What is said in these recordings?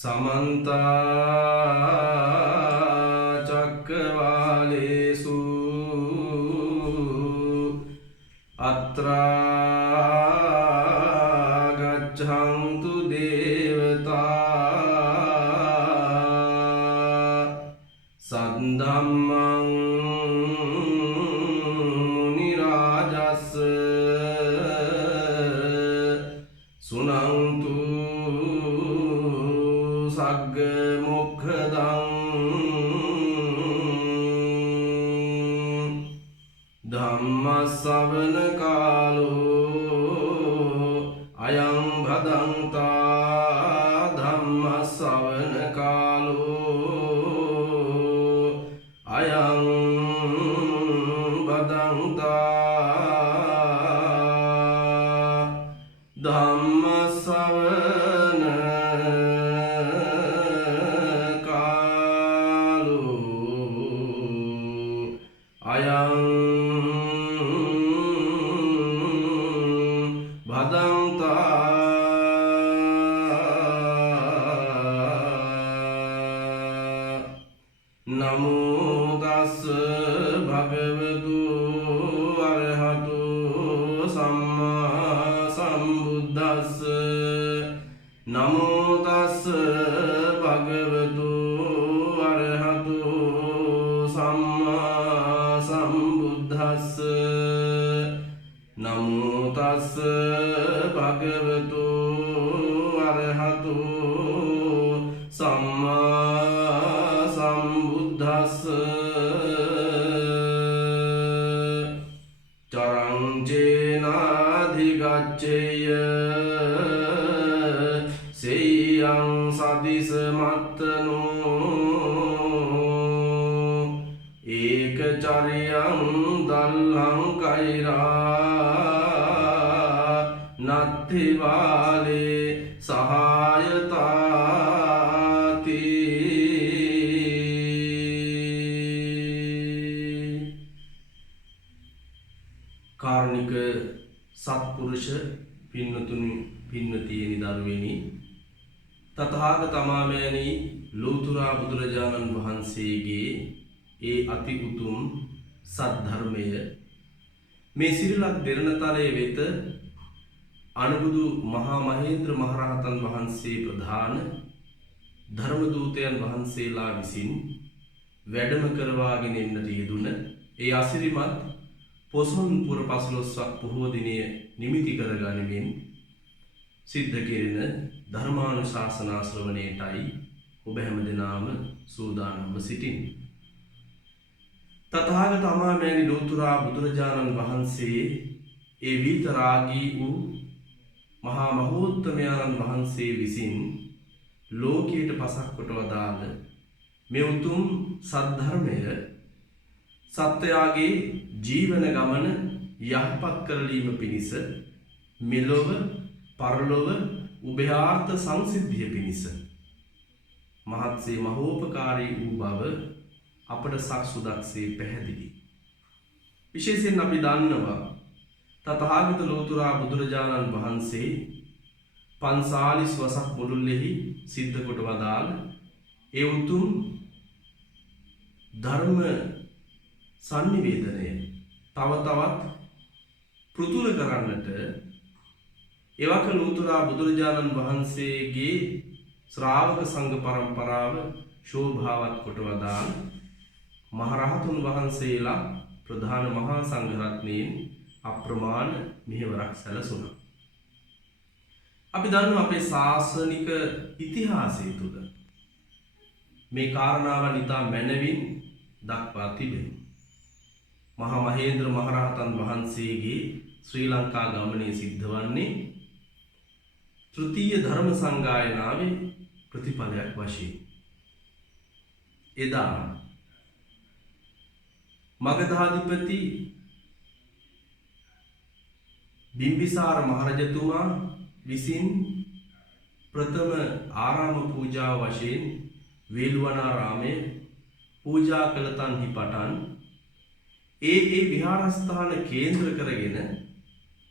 समन्त चक्रवालेषु अत्रा गच्छन्तु देवता सद्धम्मं मुनिराजस् सुनन्तु सग्मुखदं धम्मश्रवण कालो अयं भदन्ता धम्मश्रवण कालो अयं भदन्ता धम्मश्रवण कालो अयं भदन्ता नमो तस् भगवतो अरहतो सम्मा सम्बुद्धस्स नमो तस् भगवतो अरहतो सम्मा सम्बुद्धस्स नमो तस् भगवतो अरहतो सम्मा सम्बुद्धस्स चरं चेनाधिगच्छेय सेयं सदिशमत्तनो एकचर्यं दल्लं कैरा नत्थि बाले सहायताति කාරුණික සත්පුරුෂ පින්නතුනි පින්නතියනි දරුවෙනි තථාගත අමාමෑණි ලෝතුරා බුදුරජාණන් වහන්සේගේ ඒ අති උතුම් සත් ධර්මය මේ සිරිලක් දෙරණතලයේ වෙත අනුබුදු මහා මහේන්ද්‍ර මහරහතන් වහන්සේ ප්‍රධාන ධර්ම දූතයන් වහන්සේලා විසින් වැඩම කරවාගෙන එන්නට යෙදුන ඒ අසිරිමත් පොසොන් පුර 15ක් පොහොව දිනය නිමිති කරගනිමින් සිද්ධ කෙරෙන ධර්මානුශාසනා ශ්‍රවණයටයි ඔබ හැමදෙනාම සූදානම්ව සිටින්නේ. තථාගත අමාමෑණි ලෝතුරා බුදුරජාණන් වහන්සේ ඒ විතරාගී වූ මහා මහෝත්තමයන්න් වහන්සේ විසින් ලෝකයට පසක් කොට වදාළ මේ උතුම් සද්ධර්මය සත්‍යයාගේ ජීවන ගමන යහපත් කරලීම පිණිස මෙලොව පරලොව උභයාර්ථ සංසිද්ධිය පිණිස මහත්සේ මහෝපකාරී වූ බව අපට සක්සුදක්සේ පැහැදිලි. විශේෂයෙන් අපි දන්නවා තථාගත ලෝතුරා බුදුරජාණන් වහන්සේ 45 වසක් මුළුල්ලෙහි සිද්ධ කොට වදාළ ඒ උතුම් ධර්ම සංනිවේදනය තව තවත් පෘතුල කරන්නට එවක ලෝතුරා බුදුරජාණන් වහන්සේගේ ශ්‍රාවක සංඝ පරම්පරාව ශෝභාවත් කොට වදාළ මහරහතුන් වහන්සේලා ප්‍රධාන මහා සංඝ රත්නයෙන් අප්‍රමාණ මෙහෙවරක් සැලසුණා. අපි දන්නවා අපේ ශාසනික ඉතිහාසය තුළ මේ කාරණාවන් ඉතා මැනවින් දක්වා තිබෙනවා. මහා මහේන්ද්‍ර මහරහතන් වහන්සේගේ ශ්‍රී ලංකා ගමනේ සිද්ධ වන්නේ තෘතීය ධර්ම සංගායනාවේ ප්‍රතිඵලයක් වශයෙන්. එදා මගධාධිපති බිම්බිසාර මහරජතුමා විසින් ප්‍රථම ආරාම පූජාව වශයෙන් වේළුවනාරාමයේ පූජා කළ තන්හි පටන් ඒ විහාරස්ථාන කේන්ද්‍ර කරගෙන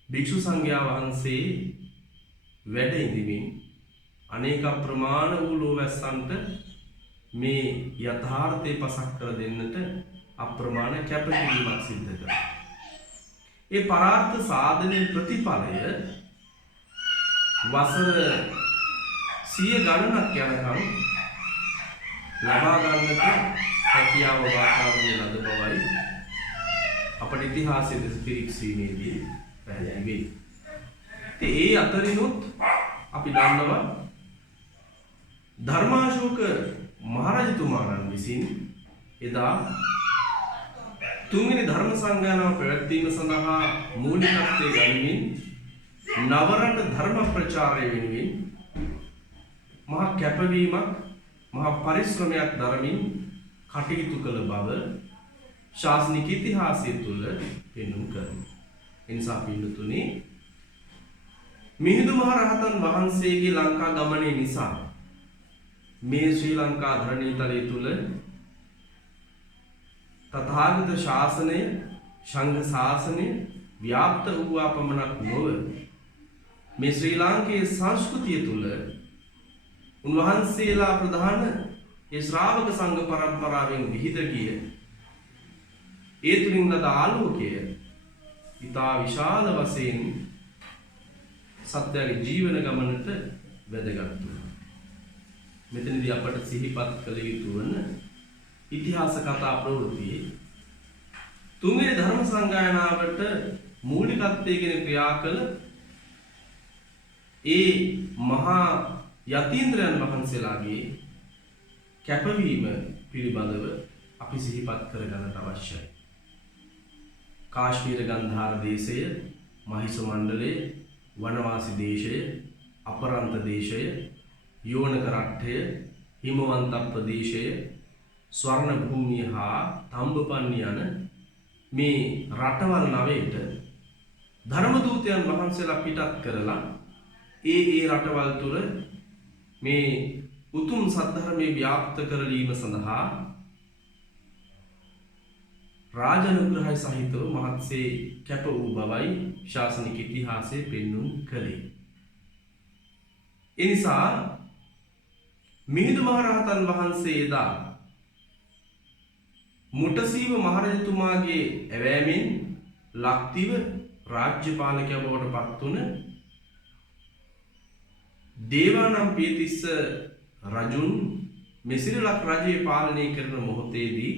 භික්ෂු සංඝයා වහන්සේ වැඩ ඉඳිමින් අනේක ප්‍රමාණ වූ ලෝවැස්සන්ට මේ යථාර්ථය පසක් කර දෙන්නට අප්‍රමාණ කැපකිරීමක් සිද්ධ කරනවා. ඒ පරාර්ථ සාධනයේ ප්‍රතිඵලය වසර 100 ගණනක් යනකම් ලබා ගන්නට හැකියාව වාතාවරණය ලද බවයි අපේ ඉතිහාසයේ දෙස පිරික්සීමේදී පැහැදිලි වෙයි. ඒ අතරිනුත් අපි දන්නවා ධර්මාශෝක මහරජතුමාණන් විසින් එදා තුන්වෙනි ධර්ම සංගායනාව පැවැත්වීම සඳහා මූලිකත්වයේ ගනිමින් නවරට ධර්ම ප්‍රචාරය වෙනුවෙන් මහා කැපවීමක් මහා පරිශ්‍රමයක් දරමින් කටයුතු කළ බව ශාසනික ඉතිහාසය තුළ පෙන්වුම් කරනවා. එනිසා පින්තුනි මිහිඳු මහ රහතන් වහන්සේගේ ලංකා ගමනේ නිසා මේ ශ්‍රී ලංකා ධරණීතලය තුළ තථාගත ශාසනය සංඝ ශාසනය ව්‍යාප්ත වූ පමණක් නොව මේ ශ්‍රී ලාංකේය සංස්කෘතිය තුළ උන්වහන්සේලා ප්‍රධාන ඒ ශ්‍රාවක සංඝ පරම්පරාවෙන් විහිද ගිය ඒ තුලින් ලද ආලෝකය ඉතා විශාල වශයෙන් සත්‍යයේ ජීවන ගමනට වැදගත් වුණා. මෙතනදී අපට සිහිපත් කළ යුතු වන ඉතිහාස කතා ප්‍රවෘත්තියේ තුන්වෙනි ධර්ම සංගායනාවට මූලිකත්වයෙන් ක්‍රියා කළ ඒ මහා යතීන්ද්‍රයන් වහන්සේලාගේ කැපවීම පිළිබඳව අපි සිහිපත් කරගන්නට අවශ්‍යයි. කාශ්මීර ගන්ධාර දේශය, මහිස මණ්ඩලය, වනවාසී දේශය, අපරන්ත දේශය, යෝනක රට්ඨය, හිමවන්ත ප්‍රදේශය, ස්වර්ණ භූමිය හා තම්බපන්නි යන මේ රටවල් නවයට ධර්ම දූතයන් වහන්සේලා පිටත් කරලා ඒ රටවල් තුල මේ උතුම් සද්ධර්මයේ ව්‍යාප්ත කරලීම සඳහා රාජනුග්‍රහය සහිතව මහත්සේ කැප වූ බවයි ශාසනික ඉතිහාසයේ පෙන්වුම් කළේ. එනිසා මිහිඳු මහ රහතන් වහන්සේ එදා මුටසීව මහරජතුමාගේ ඇවෑමෙන් ලක්දිව රාජ්‍ය පාලකයා බවට පත් වුණ දේවානම් පියතිස්ස රජුන් මෙසිරිලක් රජයේ පාලනය කරන මොහොතේදී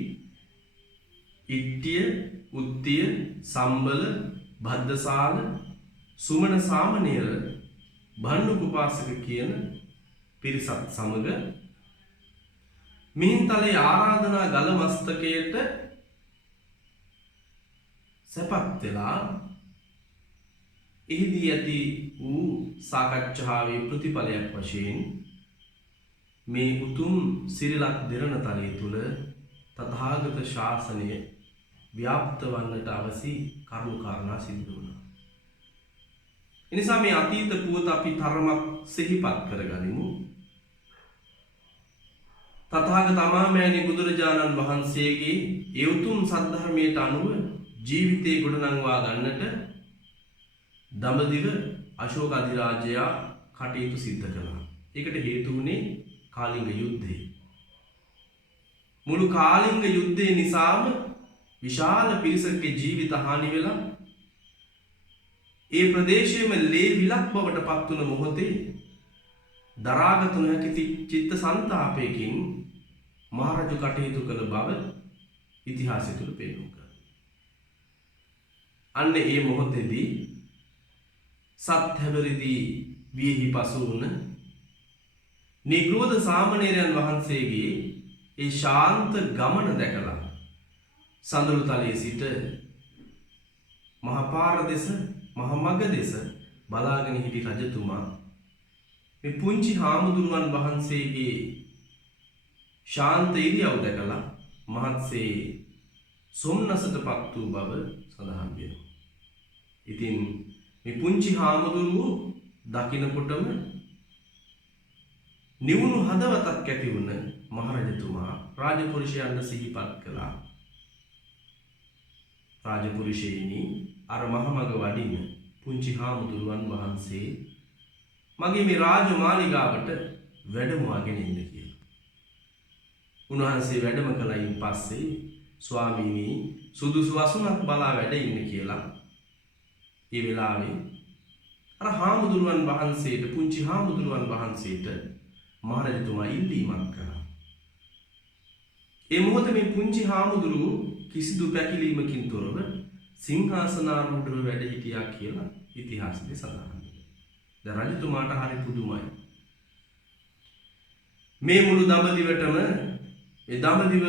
ඉට්ටිය, උත්තිය, සම්බල, භද්දසාල, සුමන සාමණේර, භණ්ඩුක උපාසක කියන පිරිසත් සමග මිහින්තලේ ආරාධනා ගල මස්තකයට සැපත් වෙලා එහිදී ඇති වූ සාකච්ඡාවේ ප්‍රතිඵලයක් වශයෙන් මේ උතුම් සිරිලක් දෙරණ තලයේ තුල තථාගත ශාසනය ව්‍යාප්ත වන්නට අවසි කරුණු කාරණා සිදු වුණා. එනිසා මේ අතීත පුවත අපි තරමක් සිහිපත් කරගනිමු. තථාගත අමාමෑණි බුදුරජාණන් වහන්සේගේ ඒ උතුම් සද්ධර්මයට අනුව ජීවිතේ ගොඩනංවා ගන්නට දඹදිව අශෝක අධිරාජයා කටයුතු සිද්ධ කළා. ඒකට හේතු වුණේ කාලිංග යුද්ධය. මුළු කාලිංග යුද්ධය නිසාම විශාල පිරිසකගේ ජීවිත හානි වෙලා ඒ ප්‍රදේශයේම ලේ විලක් බවට පත් වුණ මොහොතේ දරාගත නොහැකි චිත්ත සංතාපයකින් මහරජු කටයුතු කළ බව ඉතිහාසය තුළ පෙන්වු කරනවා. අන්න ඒ මොහොතේදී සත්හැවරිදී වියෙහි පසු වුණ නිග්‍රෝධ සාමණේරයන් වහන්සේගේ ඒ ශාන්ත ගමන දැකලා සඳළු තලයේ සිට මහපාර දෙස මහමග දෙස බලාගෙන හිටි රජතුමා මේ පුංචි හාමුදුරුවන් වහන්සේගේ ශාන්ත ඉරියව් දැකලා මහත්සේ සොම්නසටපත් වූ බව සඳහන් වෙනවා. ඉතින් මේ පුංචි හාමුදුරුවෝ දකින්නකොටම නිවුණු හදවතක් ඇති වුණ මහරජතුමා රාජපුරුෂයන්ට සිහිපත් කළා. රාජපුරුෂයනි, අර මහමග වඩින පුංචි හාමුදුරුවන් වහන්සේ මගේ මේ රාජමාලිගාවට වැඩමවාගෙන ඉන්න කියලා. උන්වහන්සේ වැඩම කළයින් පස්සේ ස්වාමීනි සුදුසු අසුනක් බලා වැඩ ඉන්න කියලා. ඒ වෙලාවේ අර හාමුදුරුවන් වහන්සේට පුංචි හාමුදුරුවන් වහන්සේට මහරජතුමා ඉල්ලීමක් කළා. ඒ මොහොතේ මේ පුංචි හාමුදුරුවෝ කිසිදු පැකිලීමකින් තොරව සිංහාසනාරූඪව වැඩ හිටියා කියලා ඉතිහාසයේ සඳහන්. දැන් රජතුමාට හරි පුදුමයි. මේ මුළු දඹදිවටම ඒ දඹදිව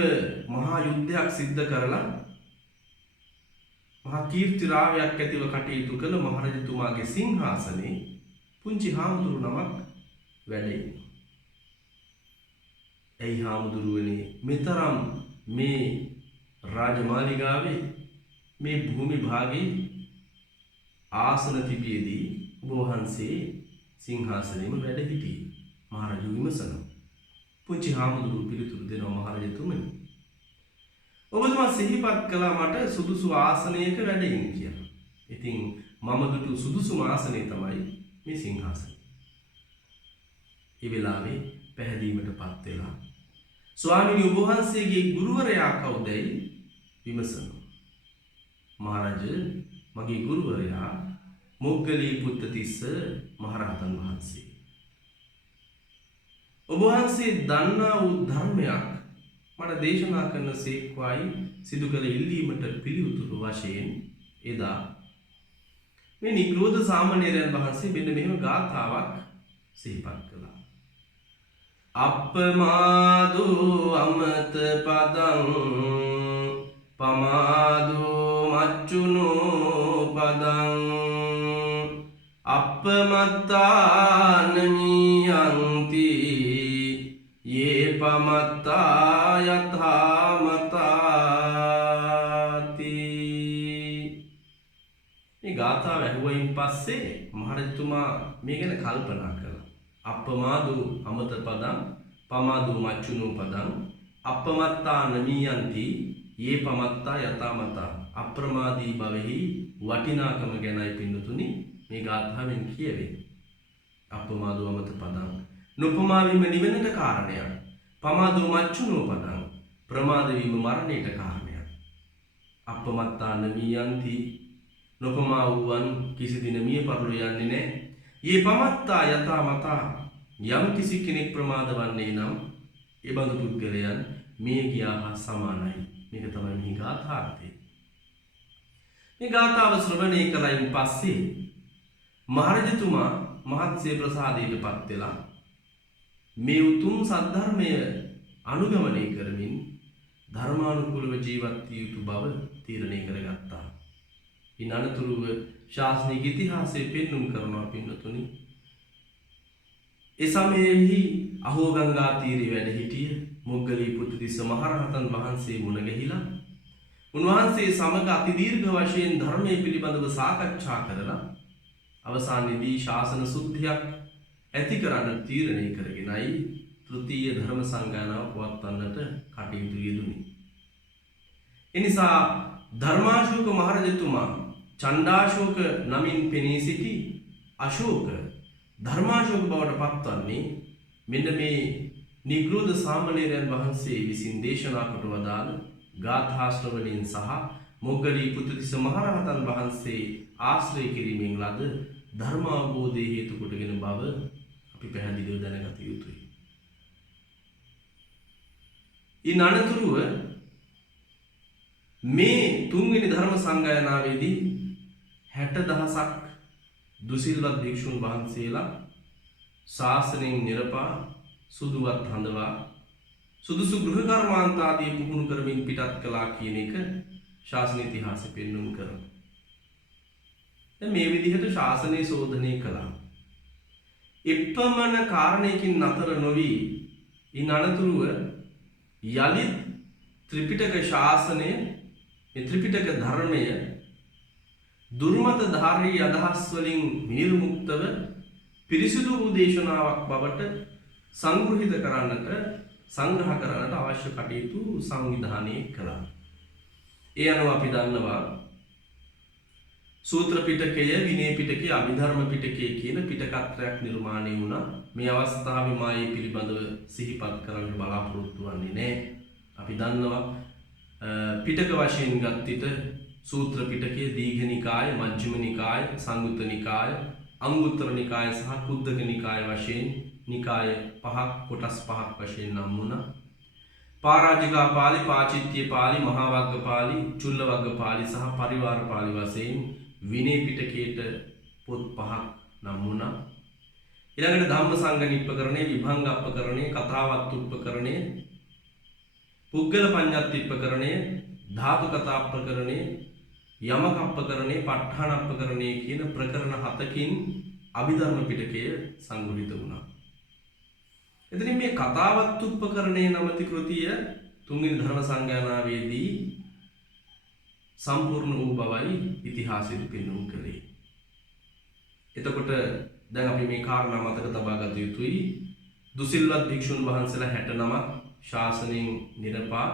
මහා යුද්ධයක් සිද්ධ කරලා මහා කීර්ති රාවයක් ඇතිව කටයුතු කළ මහරජතුමාගේ සිංහාසනේ පුංචි හාමුදුරු නමක් වැඩ ඉන්නවා. ඒ හාමුදුරුවනේ මෙතරම් මේ රාජමාලිගාවේ මේ භූමි භාගයේ ආසන තිබියදී ඔබ වහන්සේ සිංහාසනෙම වැඩ සිටියේ. මහරජු විමසනවා. පුංචි හාමුදුරුවෝ පිළිතුරු දෙනවා මහරජතුමනි. ඔබතුමා සිහිපත් කළා මට සුදුසු ආසනයක වැඩ ඉන්න කියලා. ඉතින් මම දුටු සුදුසුම ආසනය තමයි මේ සිංහාසනය. ඒ වෙලාවේ පැහැදීමටපත් වෙලා ස්වාමීනි ඔබ වහන්සේගේ ගුරුවරයා කවුදයි විමසනවා. මහරජ මගේ ගුරුවරයා මොග්ගලී පුත්තතිස්ස මහරහතන් වහන්සේ. ඔබ වහන්සේ දන්නා වූ ධර්මයක් මට දේශනා කරන සේක්වායි සිදු කළ ඉල්ලීමට පිළිඋතුරු වශයෙන් එදා මේ නිග්‍රෝධ සාමණේරයන් වහන්සේ මෙන්න මෙහෙම ගාථාවක් සිහිපත් කළා. අප්පමාදෝ අමත පදං පමාදෝ මච්චුනෝ පදං අප්පමත්තානමියන්ති යේ පමත්තා යථාමතාති. මේ ගාථාව ඇහුවයින් පස්සේ මහරජතුමා මේ ගැන කල්පනා කළා. අප්පමාදෝ අමත පදං පමාදෝ මච්චුනෝ පදං අප්පමත්තා නමියන්ති යේ පමත්තා යථාමතා. අප්‍රමාදී බවෙහි වටිනාකම ගැනයි පින්නතුනි මේ ගාථාවෙන් කියවෙන්නේ. අප්පමාදෝ අමත පදං නොපමා වීම නිවෙනට කාරණයක්. පමාදෝ මච්චුනෝ පදං ප්‍රමාද වීම මරණයට කාරණයක්. අප්පමත්තා නමියන්ති නොපමා වූවන් කිසි දින මිය පරලෝ යන්නේ නැහැ. යේ පමත්තා යථාමතා යම් කිසි කෙනෙක් ප්‍රමාද වන්නේ නම් ඒ බඳු පුද්ගලයන් මිය ගියා හා සමානයි. මේක තමයි මේ ගාථාර්ථය. මේ ගාථාව ශ්‍රවණය කළයින් පස්සේ මහරජතුමා මහත්සේ ප්‍රසාදයටපත් වෙලා මේ උතුම් සද්ධර්මය අනුගමනය කරමින් ධර්මානුකූලව ජීවත් විය යුතු බව තීරණය කරගත්තා. ඉන් අනතුරුව ශාස්ත්‍රීය ඉතිහාසයේ පෙන්눔 කරනවා පින්නතුනි. ඒ සමයේහි අහෝගංගා තීරේ වැඩ සිටිය මොග්ගලී පුත්තිස්ස මහරහතන් වහන්සේ මුණ ගැහිලා උන්වහන්සේ සමග අති දීර්ඝ වශයෙන් ධර්මයේ පිළිබඳව සාකච්ඡා කරලා අවසානයේදී ශාසන සුද්ධියක් ඇති කරන්න තීරණය කරගෙනයි තෘතීය ධර්ම සංගායනාව පවත්වන්නට කටයුතු යෙදුණි. එනිසා ධර්මාශෝක මහරජතුමා චණ්ඩාශෝක නමින් පෙනී සිටි අශෝක ධර්මාශෝක බවට පත්වන්නේ මෙන්න මේ නිග්‍රෝධ සාමණේරයන් වහන්සේ විසින් දේශනා කොට වදාළ ගාථා ශ්‍රවණයෙන් සහ මොග්ගලී පුත්තිස්ස මහරහතන් වහන්සේ ආශ්‍රය කිරීමෙන් ලද ධර්ම අවබෝධය හේතු කොටගෙන බව අපි පැහැදිලිව දැනගත යුතුයි. ඉන් අනතුරුව මේ තුන්වෙනි ධර්ම සංගායනාවේදී 60000ක් දුසිල්වත් භික්ෂුන් වහන්සේලා ශාසනයෙන් නිරපා සුදුවත් හඳවා සුදුසු ගෘහ කර්මාන්ත ආදී පුහුණු කරමින් පිටත් කළා කියන එක ශාසන ඉතිහාසෙ පෙන්වුම් කරනවා. දැන් මේ විදිහට ශාසනය ශෝධනය කළා. එපමණ කාරණයකින් නතර නොවි ඉන් අනතුරුව යලිත් ත්‍රිපිටක ශාසනය මේ ත්‍රිපිටක ධර්මය දුර්මත ධාරී අදහස් වලින් නිර්මුක්තව පිරිසිදු වූ දේශනාවක් බවට සංග්‍රහිත කරන්නට සංග්‍රහ කරන්නට අවශ්‍ය කටයුතු සංවිධානය කළා. ඒ අනුව අපි දන්නවා සූත්‍ර පිටකය, විනය පිටකය, අභිධර්ම පිටකය කියන පිටකත්‍රයක් නිර්මාණය වුණා. මේ අවස්ථාවේ මා මේ පිළිබඳව සිහිපත් කරන්න බලාපොරොත්තු වෙන්නේ නැහැ. අපි දන්නවා පිටක වශයෙන් ගත්තිට සූත්‍ර පිටකයේ දීඝ නිකාය, මජ්ක්‍ධිම නිකාය, සංයුත්ත නිකාය, අංගුත්තර නිකාය සහ කුද්දක නිකාය වශයෙන් නිකාය පහක්, කොටස් පහක් වශයෙන් නම් වුණා. පාරාජිකා පාළි, පාචිත්‍ය පාළි, මහා වග්ග පාළි, චුල්ල වග්ග පාළි සහ පරිවාර පාළි වශයෙන් විනය පිටකයට පොත් පහක් නම් වුණා. ඊළඟට ධම්ම සංගණිප්පකරණේ, විභංග අප්පකරණේ, කතාවත් උප්පකරණේ, පුද්ගල පඤ්ඤාත්තිප්පකරණේ, ධාතු කතා අප්පකරණේ, යමක අප්පකරණේ, ප ဋ ාණ අප්පකරණේ කියන ප්‍රකරණ 7කින් අභිධර්ම පිටකය සංග්‍රහිත වුණා. එතනින් මේ කතාවත් උප්පකරණේ නමැති කෘතිය තුන්වෙනි ධර්ම සංගායනාවේදී සම්පූර්ණ වූ බවයි ඉතිහාසයේ පෙන්වුම් කළේ. එතකොට දැන් අපි මේ කාරණා මතක තබා ගත යුතුයි. දුසිල්වත් භික්ෂුන් වහන්සේලා 69ක් ශාසනයෙන් නිරපා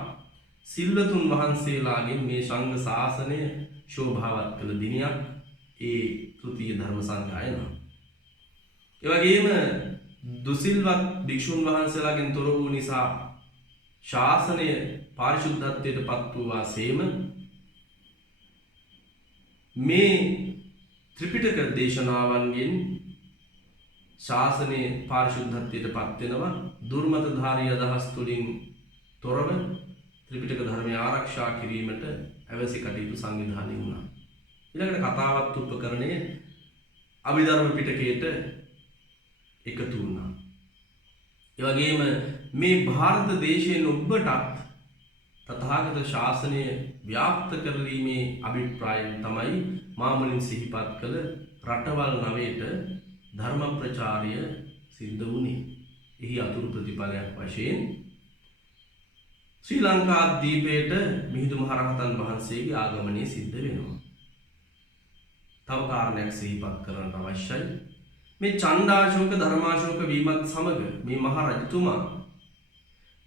සිල්වතුන් වහන්සේලාගෙන් මේ සංඝ ශාසනය ශෝභාවත් කළ දිනයක් ඒ තෘතීය ධර්ම සංගායනාව. ඒ වගේම දුසිල්වත් භික්ෂුන් වහන්සේලාගෙන් තොර වූ නිසා ශාසනය පාරිශුද්ධත්වයට පත් වූ වාසේම මේ ත්‍රිපිටක දේශනාවන්ගෙන් ශාසනය පාරිශුද්ධත්වයට පත් වෙනවා. දුර්මතධාරී අදහස් තුළින් තොරව ත්‍රිපිටක ධර්මය ආරක්ෂා කිරීමට අවශ්‍ය කටයුතු සංවිධානය වුණා. ඊළඟට කතාවත් උපකරණය අභිධර්ම පිටකයට එකතු වුණා. ඒ වගේම මේ ಭಾರತ දේශයෙන් ඔබට තථාගත ශාසනය ව්‍යාප්ත කරලීමේ අභිප්‍රායයෙන් තමයි මා මුලින් සිහිපත් කළ රටවල් 9ට ධර්ම ප්‍රචාරය සිද්ධ වුණේ. එහි අතුරු ප්‍රතිඵලයක් වශයෙන් ශ්‍රී ලංකාද්වීපයට මිහිඳු මහරහතන් වහන්සේගේ ආගමනය සිද්ධ වෙනවා. තව කාරණයක් සිහිපත් කරන්න අවශ්‍යයි. මේ චණ්ඩාශෝක ධර්මාශෝක වීමත් සමග මේ මහ රජතුමා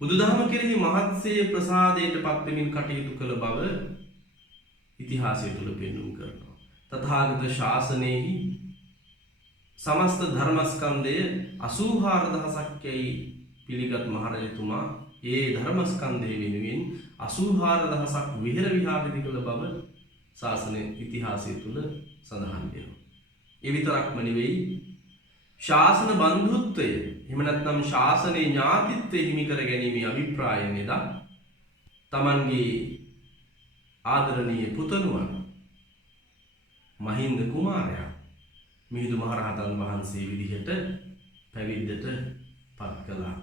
බුදුදහම කෙරෙහි මහත්සේ ප්‍රසාදයට පත්වෙමින් කටයුතු කළ බව ඉතිහාසය තුළ පෙන්වුම් කරනවා. තථාගත ශාසනයෙහි සමස්ත ධර්මස්කන්ධය 84000ක් යයි පිළිගත් මහ රජතුමා ඒ ධර්මස්කන්ධය වෙනුවෙන් 84000ක් විහෙර විහාරදි කළ බව ශාසන ඉතිහාසය තුළ සඳහන් වෙනවා. ඒ විතරක්ම නෙවෙයි ශාසන බන්ධුත්වය එහෙම නැත්නම් ශාසනයේ ඥාතිත්වය හිමි කර ගැනීමේ අභිප්‍රායයෙන් එදා තමන්ගේ ආදරණීය පුතණුවන් මහින්ද කුමාරයා මිහිඳු මහරහතන් වහන්සේ විදිහට පැවිද්දට පත් කළා.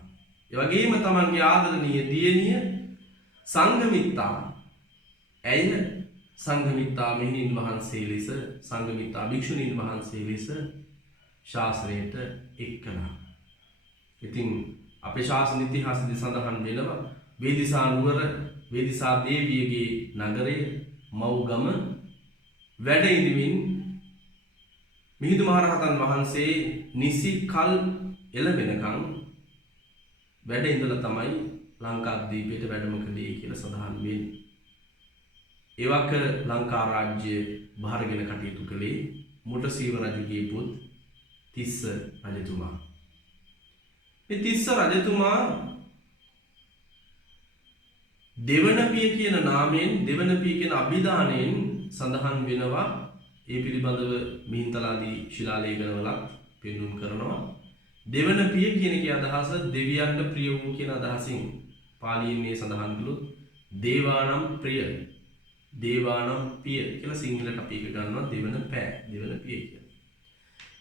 ඒ වගේම තමන්ගේ ආදරණීය දියණිය සංඝමිත්තා ඇය සංඝමිත්තා මෙහෙණින් වහන්සේ ලෙස සංඝමිත්තා භික්ෂුණීන් වහන්සේ ලෙස ශාසනයට එක් කළා. ඉතින් අපේ ශාසන ඉතිහාසයේ සඳහන් වෙනවා වේදිසා නුවර වේදිසා දේවියගේ නගරයේ මව්ගම වැඩ ඉඳිමින් මිහිඳු මහරහතන් වහන්සේ නිසි කල් එළවෙනකන් වැඩ ඉඳලා තමයි ලංකාද්වීපයට වැඩම කළේ කියලා සඳහන් වෙන්නේ. එවක ලංකා රාජ්‍ය භාරගෙන කටයුතු කළේ මුටසීව රජුගේ පුත් තිස්ස රජතුමා. මේ තිස්ස රජතුමා දෙවනපිය කියන නාමයෙන් දෙවනපිය කියන අභිධානයෙන් සඳහන් වෙනවා. ඒ පිළිබඳව මිහින්තලාදී ශිලාලේඛනවලත් පෙන්වුම් කරනවා. දෙවනපිය කියන එකේ අදහස දෙවියන්ට ප්‍රිය වූ කියන අදහසින් පාලියෙන් මේ සඳහන් කළොත් දේවානම් ප්‍රිය දේවානම් පිය කියලා සිංහලට අපි එක ගන්නවා දෙවන පෑ දෙවන පිය කියලා.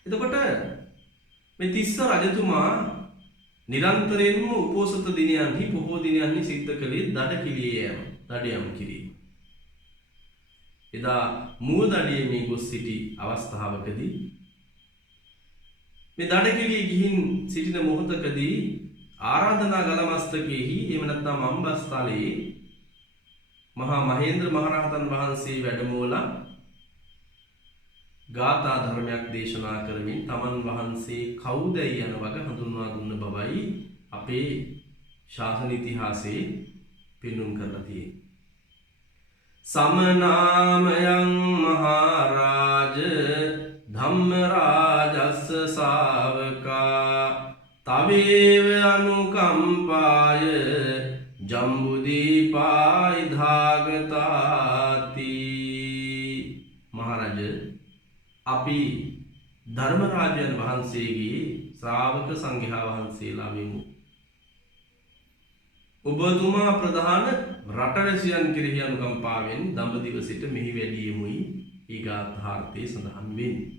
එතකොට මේ තිස්ස රජතුමා නිරන්තරයෙන්ම උපෝසත දිනයන්හි පොහෝ දිනයන්හි සිද්ධ කළේ දඩකිලියේ යෑම දඩයම් කිරීම. එදා මුවදඩියේ මේ ගොස් සිටි අවස්ථාවකදී මේ දඩකිලියේ ගිහින් සිටින මොහොතකදී ආරාධනා ගලමස්තකයේහි එහෙම නැත්නම් අම්බස්තලයේ මහා මහේන්ද්‍ර මහරහතන් වහන්සේ වැඩමවලා ගාථා ධර්මයක් දේශනා කරමින් තමන් වහන්සේ කවුදයි යන වග හඳුන්වා දුන්න බවයි අපේ ශාසන ඉතිහාසයේ පෙන්වුම් කරලා තියෙන්නේ. समनामयं महाराज धम्मराजस्य सावका तवेव अनुकंपाय जम्बुदीपाय धागताति महाराज අපි ධර්මරාජයන් වහන්සේගේ ශ්‍රාවක සංඝයා වහන්සේලා වෙමු. ඔබතුමා ප්‍රධාන රටවැසියන් කෙරෙහි අනුකම්පාවෙන් දඹදිව සිට මෙහි වැඩියෙමුයි ඊගාථාර්ථයේ සඳහන් වෙන්නේ.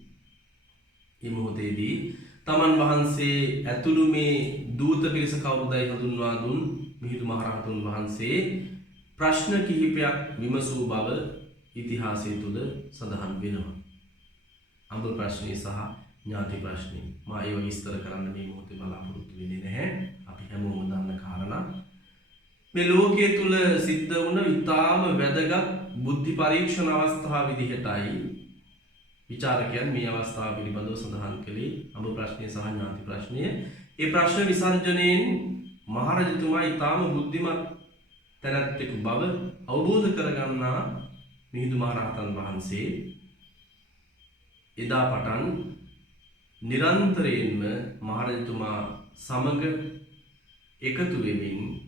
මේ මොහොතේදී තමන් වහන්සේ ඇතුළු මේ දූත පිරිස කවුරුදයි හඳුන්වා දුන් මිහිඳු මහරහතුන් වහන්සේ ප්‍රශ්න කිහිපයක් විමසූ බව ඉතිහාසය තුළ සඳහන් වෙනවා. අඹ ප්‍රශ්නේ සහ ඥාති ප්‍රශ්නේ මා ඒව විස්තර කරන්න මේ මොහොතේ බලාපොරොත්තු වෙන්නේ නැහැ. අපි හැමෝම දන්න කාරණා. මේ ලෝකයේ තුල සිද්ධ වුණ ඉතාම වැදගත් බුද්ධි පරීක්ෂණ අවස්ථාව විදිහටයි විචාරකයන් මේ අවස්ථාව පිළිබඳව සඳහන් කළේ අඹ ප්‍රශ්නේ සහ ඥාති ප්‍රශ්නය. ඒ ප්‍රශ්න විසර්ජනයෙන් මහරජතුමා ඉතාම බුද්ධිමත් තැනැත්තෙකු බව අවබෝධ කරගන්නා මිහිඳු මහරහතන් වහන්සේ එදා පටන් නිරන්තරයෙන්ම මහරජතුමා සමග එකතු වෙමින්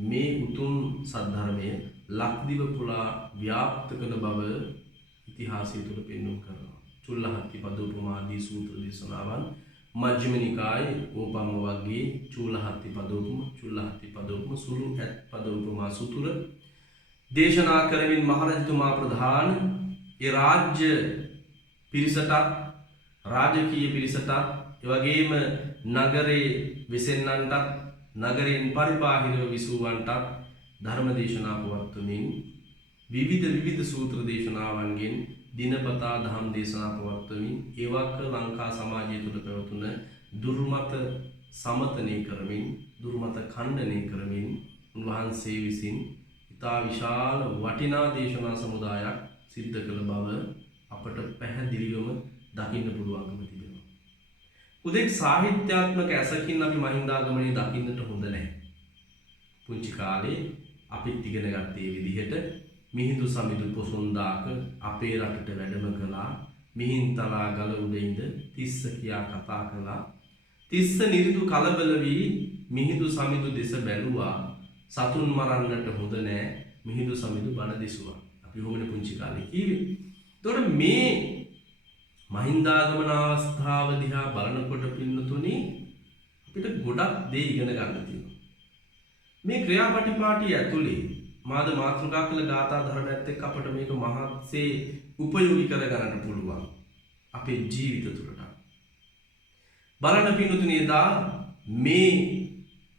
මේ උතුම් සද්ධර්මය ලක්දිව පුරා ව්‍යාප්ත කළ බව ඉතිහාසය තුළ පෙන්වුම් කරනවා. චුල්ලහත්ති පදෝපමාදී සූත්‍ර දේශනාවන් මජ්ක්‍ධිම නිකායේ ඕපම වර්ගයේ චූලහත්ති පදෝපම චුල්ලහත්ති පදෝපම සුළු ඇත් පදෝපමා සූත්‍ර දේශනා කරමින් මහරජතුමා ප්‍රධාන ඒ රාජ්‍ය පිරිසටත් රාජකීය පිරිසටත් එවැගේම නගරේ වෙසෙන්නන්ටත් නගරෙන් පරිබාහිරව විසූවන්ටත් ධර්ම දේශනා පවත්වමින් විවිධ සූත්‍ර දේශනාවන්ගෙන් දිනපතා ධම් දේශනා පවත්වමින් ඒවක ලංකා සමාජය තුළ පැවතුන දුර්මත සමතනය කරමින් දුර්මත ඛණ්ඩනය කරමින් උන්වහන්සේ විසින් ඉතා විශාල වටිනා දේශනා සමුදායක් සිද්ධ කළ බව අපට පැහැදිලිවම දකින්න පුළුවන්කම තිබෙනවා. උදෙක් සාහිත්‍යාත්මක ඇසකින් අපි මහින්දාගමනයේ දකින්නට හොඳ නැහැ. පුංචි කාලේ අපිත් ඉගෙන ගත්තේ විදිහට මිහිඳු සමිඳු පොසොන්දාක අපේ රටට වැඩම කළා. මිහින්තලා ගල උඩ ඉඳ තිස්ස කියා කතා කළා. තිස්ස නිරිදු කලබල වී මිහිඳු සමිඳු දෙස බැලුවා. සතුන් මරන්නට හොඳ නැහැ. මිහිඳු සමිඳු බණ දෙසුවා. අපි ඔහොමනේ පුංචි කාලේ කිව්වේ. එතකොට මේ මහින්දාගමන අවස්ථාව දිහා බලනකොට පින්නතුනි අපිට ගොඩක් දේ ඉගෙන ගන්න තියෙනවා. මේ ක්‍රියාපටිපාටි ඇතුලේ මාද මාතෘකා කළ ගාථා ධර්මයත් එක්ක අපිට මේක මහත්සේ උපයෝගී කර ගන්නට පුළුවන් අපේ ජීවිත තුළට. බලන්න පින්නතුනි එදා මේ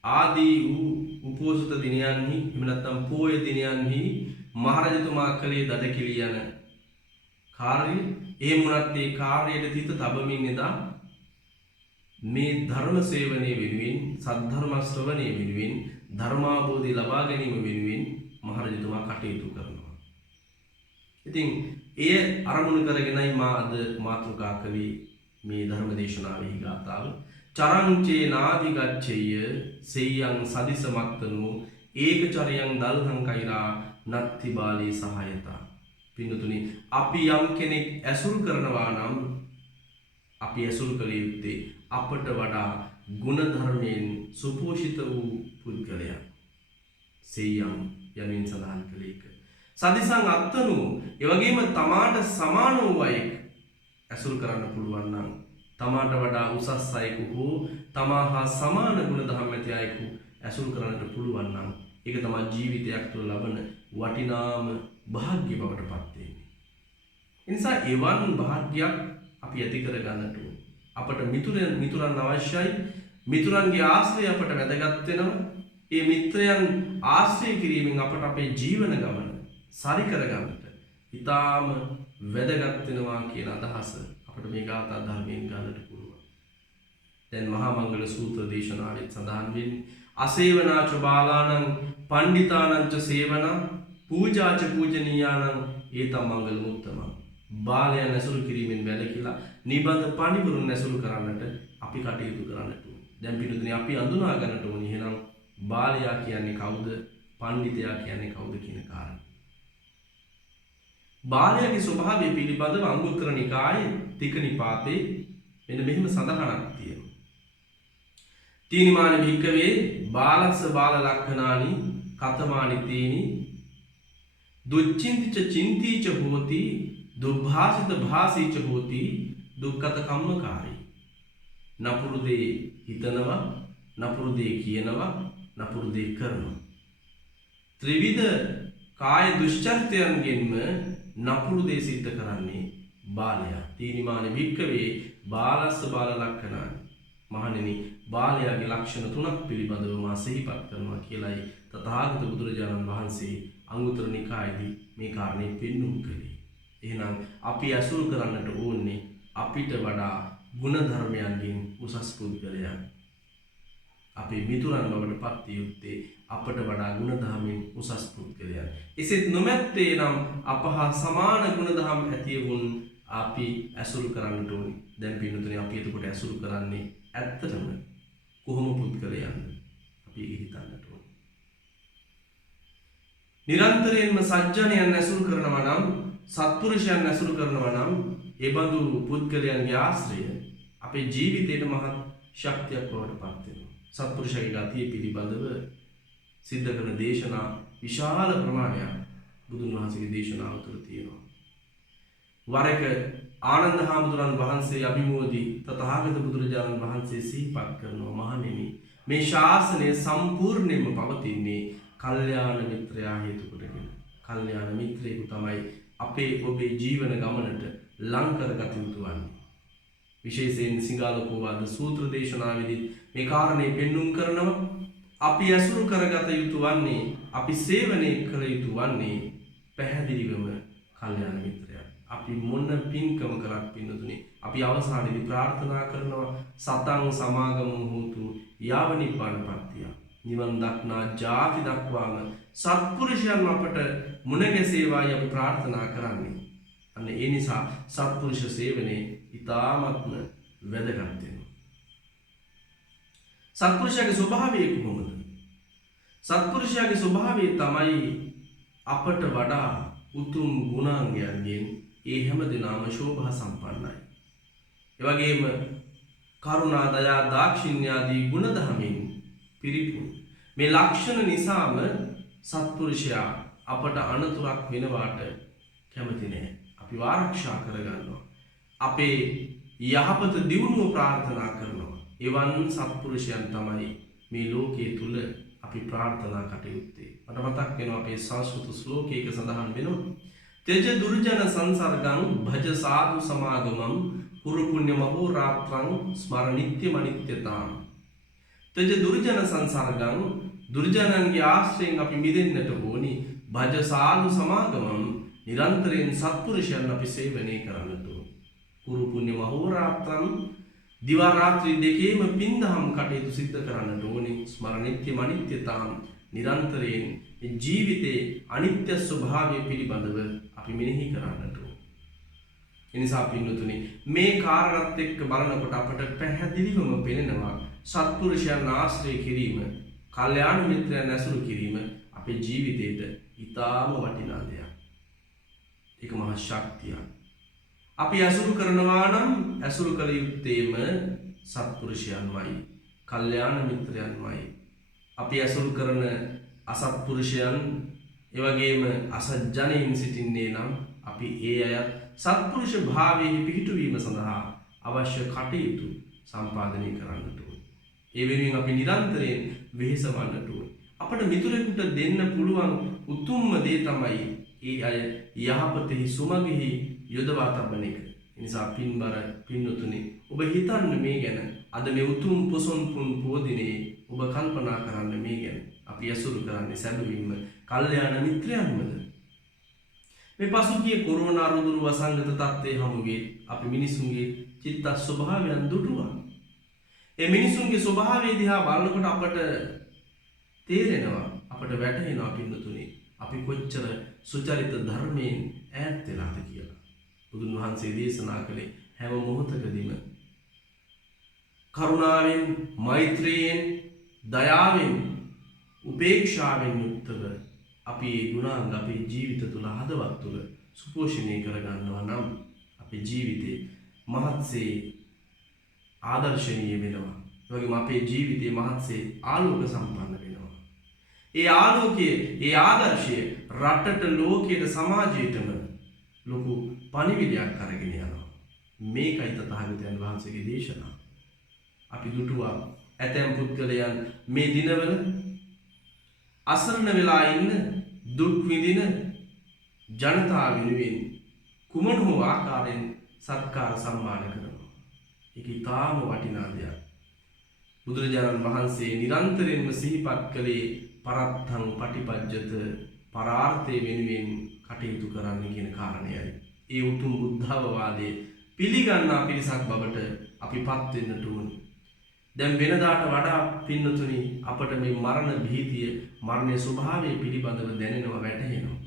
ආදී වූ උපෝසත දිනයන්හි එහෙම නැත්නම් පෝය දිනයන්හි මහරජතුමා කලේ දඩකිලි යන කාර්ය එහෙම වුණත් ඒ කාර්යයට තිත තබමින් එදා මේ ධර්ම සේවනයේ වෙනුවෙන් සද්ධර්ම ශ්‍රවණය වෙනුවෙන් ධර්මාභෝධය ලබා ගැනීම වෙනුවෙන් මහරජතුමා කටයුතු කරනවා. ඉතින් එය අරමුණු කරගෙනයි මා අද මාතෘකා කළේ මේ ධර්ම දේශනාවේ ගාථාව. චරංචේ නාදි ගච්ඡේය සෙය්‍යං සදිස මත්තනෝ ඒකචරියං දල්හං කෛරා නත්ති බාලී සහායතා. පින්නතුනි අපි යම් කෙනෙක් ඇසුරු කරනවා නම් අපි ඇසුරු කළ යුත්තේ අපට වඩා ගුණ ධර්මයෙන් සුපෝෂිත වූ පුද්ගලයා. සෙය්‍යං යමින් සඳහන් කළ එක. සදිසං අත්තනු එවැගේම තමාට සමාන වූ අයෙක් ඇසුරු කරන්න පුළුවන් නම් තමාට වඩා උසස් අයෙකු හෝ තමා හා සමාන ගුණ ධර්ම ඇති අයෙකු ඇසුරු කරන්නට පුළුවන් නම් ඒක තමයි ජීවිතයක් තුළ ලබන වටිනාම භාග්‍ය බවට පත් වෙන්නේ. ඒ නිසා එවන් භාග්‍යයක් අපි ඇති කර ගන්නට ඕන. අපට මිතුරන් අවශ්‍යයි. මිතුරන්ගේ ආශ්‍රය අපට වැදගත් වෙනවා. ඒ මිත්‍රයන් ආශ්‍රය කිරීමෙන් අපට අපේ ජීවන ගමන සරි කර ගන්නට ඊටාම වැදගත් වෙනවා කියන අදහස අපට මේ ගාථා ධර්මයෙන් ගන්නට පුළුවන්. දැන් මහා මංගල සූත්‍ර දේශනාවේ සඳහන් වෙන්නේ අසේවනාච බාලානං පණ්ඩිතානං ච සේවනා පූජාච පූජනීයානං ඒතම් මංගල මුත්තමං. බාලයන් ඇසුරු කිරීමෙන් වැළකීලා නිබඳ පණිවුරුන් ඇසුරු කරන්නට අපි කටයුතු කරන්නට ඕනේ. දැන් පිටුදිනේ අපි අඳුනා ගන්නට ඕනේ එහෙනම් බාලයා කියන්නේ කවුද? පණ්ඩිතයා කියන්නේ කවුද කියන කාරණා. බාලයාගේ ස්වභාවය පිළිබඳව අංගුත්තර නිකායේ තික නිපාතේ මෙන්න මෙහෙම සඳහනක් තියෙනවා. තීනිමාන භික්කවේ බාලස්ස බාල ලක්ඛනානි කතමානි තීනි දුච්චින්තිච චින්තිච හෝති දුභාසිත භාසීච හෝති දුක්ඛත කම්මකාරී. නපුරු දේ හිතනවා, නපුරු දේ කියනවා, නපුරු දේ කරනවා. ත්‍රිවිධ කාය දුෂ්චරිතයන්ගෙන්ම නපුරු දේ සිද්ධ කරන්නේ බාලයා. තීනිමාන භික්කවේ බාලස්ස බාල ලක්ඛනානි. මහණෙනි, බාලයාගේ ලක්ෂණ තුනක් පිළිබඳව මා සිහිපත් කරනවා කියලයි තථාගත බුදුරජාණන් වහන්සේ අංගුත්තර නිකායේදී මේ කාරණේ පෙන්වුම් කළේ. එහෙනම් අපි අසුරු කරන්නට ඕනේ අපිට වඩා ගුණ ධර්මයන්ගෙන් උසස් පුද්ගලයන්. අපේ මිතුරන් බවට පත් යුත්තේ අපට වඩා ගුණ ධර්මයෙන් උසස් පුද්ගලයන්. එසේත් නොමැත්තේ නම් අප හා සමාන ගුණ ධර්ම ඇතිවුන් අපි අසුරු කරන්නට ඕනේ. දැන් පින්නතුනේ අපි එතකොට අසුරු කරන්නේ ඇත්තටම කොහොම පුද්ගලයන්ද? අපි හිතන්නට ඕනේ. නිරන්තරයෙන්ම සත්‍යයන් ඇසුරු කරනවා නම්, සත්පුරුෂයන් ඇසුරු කරනවා නම්, ඒ බඳු පුද්ගලයන්ගේ ආශ්‍රය අපේ ජීවිතයට මහත් ශක්තියක් බවට පත් වෙනවා. සත්පුරුෂයාගේ ගතිය පිළිබඳව සිද්ධ කරන දේශනා විශාල ප්‍රමාණයක් බුදුන් වහන්සේගේ දේශනාව තුළ තියෙනවා. වරක ආනන්ද හාමුදුරන් වහන්සේ අභිමෝදී තථාගත බුදුරජාණන් වහන්සේ සිහිපත් කරනවා, මහණෙනි, මේ ශාසනය සම්පූර්ණයෙන්ම පවතින්නේ කල්යාණ මිත්‍රයා හේතු කොටගෙන. කල්යාණ මිත්‍රයෙකු තමයි අපේ ඔබේ ජීවන ගමනට ලං කරගත යුතු වන්නේ. විශේෂයෙන් සිංහලකෝවාද සූත්‍ර දේශනාවේදී මේ කාරණේ පෙන්눔 කරනවා. අපි ඇසුරු කරගත යුතු වන්නේ, අපි සේවනය කළ යුතු වන්නේ පැහැදිලිවම කල්යාණ මිත්‍රයා. අපි මොන පින්කම කරක් පින්නතුනේ අපි අවසානයේදී ප්‍රාර්ථනා කරනවා සතං සමාගමෝ හෝතු යාව නිබ්බානපත්තිය. නිවන් දක්නා ජාති දක්වාම සත්පුරුෂයන් අපට මුණ ගැසේවායි අපි ප්‍රාර්ථනා කරන්නේ. අන්න ඒ නිසා සත්පුරුෂ සේවනයේ ඉතාමත්ම වැදගත් වෙනවා. සත්පුරුෂයාගේ ස්වභාවය කොහොමද? සත්පුරුෂයාගේ ස්වභාවය තමයි අපට වඩා උතුම් ගුණාංගයන්ගෙන් ඒ හැම දිනම ශෝභා සම්පන්නයි. ඒ වගේම කරුණා, දයා, දාක්ෂිණ්‍ය ආදී ගුණ ධර්මෙන් පිරිපුන්. මේ ලක්ෂණ නිසාම සත්පුරුෂයා අපට අනතුරක් වෙනවාට කැමති නැහැ. අපි ආරක්ෂා කරගන්නවා. අපේ යහපත දියුණුව ප්‍රාර්ථනා කරනවා. එවන් සත්පුරුෂයන් තමයි මේ ලෝකයේ තුල අපි ප්‍රාර්ථනා කටයුත්තේ. මට මතක් වෙනවා අපේ සංස්කෘත ශ්ලෝකයක සඳහන් වෙනවා. තෙජ දුර්ජන සංසර්ගං භජ සාදු සමාගමං පුරු පුණ්‍ය මහෝ රාත්‍රං ස්මර නිත්‍ය මනිත්‍යතාං. තෙජ දුර්ජන සංසර්ගං, දුර්ජනන්ගේ ආශ්‍රයෙන් අපි මිදෙන්නට ඕනි. භජ සාදු සමාගමං, නිරන්තරයෙන් සත්පුරුෂයන් අපි සේවනය කරන්නට ඕනි. පුරු පුණ්‍ය මහෝ රාත්‍රං, දිවා රාත්‍රී දෙකේම පින්දහම් කටයුතු සිද්ධ කරන්නට ඕනි. ස්මර නිත්‍ය මනිත්‍යතාං, නිරන්තරයෙන් ජීවිතයේ අනිත්‍ය ස්වභාවය පිළිබඳව අපි මෙනෙහි කරන්නට ඕන. එනිසා පින්නතුනි, මේ කාරණාත් එක්ක බලනකොට අපට පැහැදිලිවම පෙනෙනවා සත්පුරුෂයන් ආශ්‍රය කිරීම, කල්යාණ මිත්‍රයන් ඇසුරු කිරීම අපේ ජීවිතයට ඉතාම වටිනා දෙයක්. ඒක මහා ශක්තියක්. අපි ඇසුරු කරනවා නම් ඇසුරු කළ යුත්තේම සත්පුරුෂයන්මයි, කල්යාණ මිත්‍රයන්මයි. අපි ඇසුරු කරන අසත්පුරුෂයන්, ඒ වගේම අසත්ජනයින් සිටින්නේ නම් අපි ඒ අය සත්පුරුෂ භාවයේ පිහිටුවීම සඳහා අවශ්‍ය කටයුතු සම්පාදනය කරන්නට ඕනේ. ඒ වෙනුවෙන් අපි නිරන්තරයෙන් වෙහෙසවන්නට ඕනේ. අපට මිතුරෙකුට දෙන්න පුළුවන් උතුම්ම දේ තමයි ඒ අය යහපතෙහි සුමගෙහි යොදවා තබන එක. ඒ නිසා පින්බර පින්නතුනි, ඔබ හිතන්න මේ ගැන. අද මේ උතුම් පොසොන් පුන් පොදිනේ ඔබ කල්පනා කරන්න මේ ගැන. අපි ඇසුරු කරන්නේ සැබවින්ම කල්යාණ මිත්‍රයන්මද? මේ පසුගිය කොරෝනා රුදුරු වසංගත තත්ත්වයේ හමුවේ අපි මිනිසුන්ගේ චිත්ත ස්වභාවයන් දුටුවා. ඒ මිනිසුන්ගේ ස්වභාවය දිහා බලනකොට අපට තේරෙනවා, අපට වැටහෙනවා පින්නතුනි, අපි කොච්චර සුචරිත ධර්මයෙන් ඈත් වෙලාද කියලා. බුදුන් වහන්සේ දේශනා කළේ හැම මොහොතකදීම කරුණාවෙන්, මෛත්‍රියෙන්, දයාවෙන්, උපේක්ෂාවෙන් යුක්තව අපි ඒ ගුණාංග අපේ ජීවිත තුළ, හදවත් තුළ සුපෝෂණය කරගන්නවා නම් අපේ ජීවිතේ මහත්සේ ආදර්ශනීය වෙනවා. ඒ වගේම අපේ ජීවිතේ මහත්සේ ආලෝක සම්පන්න වෙනවා. ඒ ආලෝකයේ, ඒ ආදර්ශය රටට, ලෝකයට, සමාජයටම ලොකු පණිවිඩයක් අරගෙන යනවා. මේකයි තථාගතයන් වහන්සේගේ දේශනාව. අපි දුටුවා ඇතැම් පුද්ගලයන් මේ දිනවල අසරණ වෙලා ඉන්න, දුක් විඳින ජනතාව වෙනුවෙන් කුමන හෝ ආකාරයෙන් සත්කාර සම්මාන කරනවා. ඒක ඉතාම වටිනා දෙයක්. බුදුරජාණන් වහන්සේ නිරන්තරයෙන්ම සිහිපත් කළේ පරත්තං පටිපජ්ජත, පරාර්ථය වෙනුවෙන් කටයුතු කරන්න කියන කාරණයයි. ඒ උතුම් බුද්ධාවවාදයේ පිළිගන්නා පිරිසක් බවට අපි පත් වෙන්නට ඕනේ. දැන් වෙනදාට වඩා පින්නතුනි අපට මේ මරණ භීතිය, මරණයේ ස්වභාවය පිළිබඳව දැනෙනවා, වැටහෙනවා.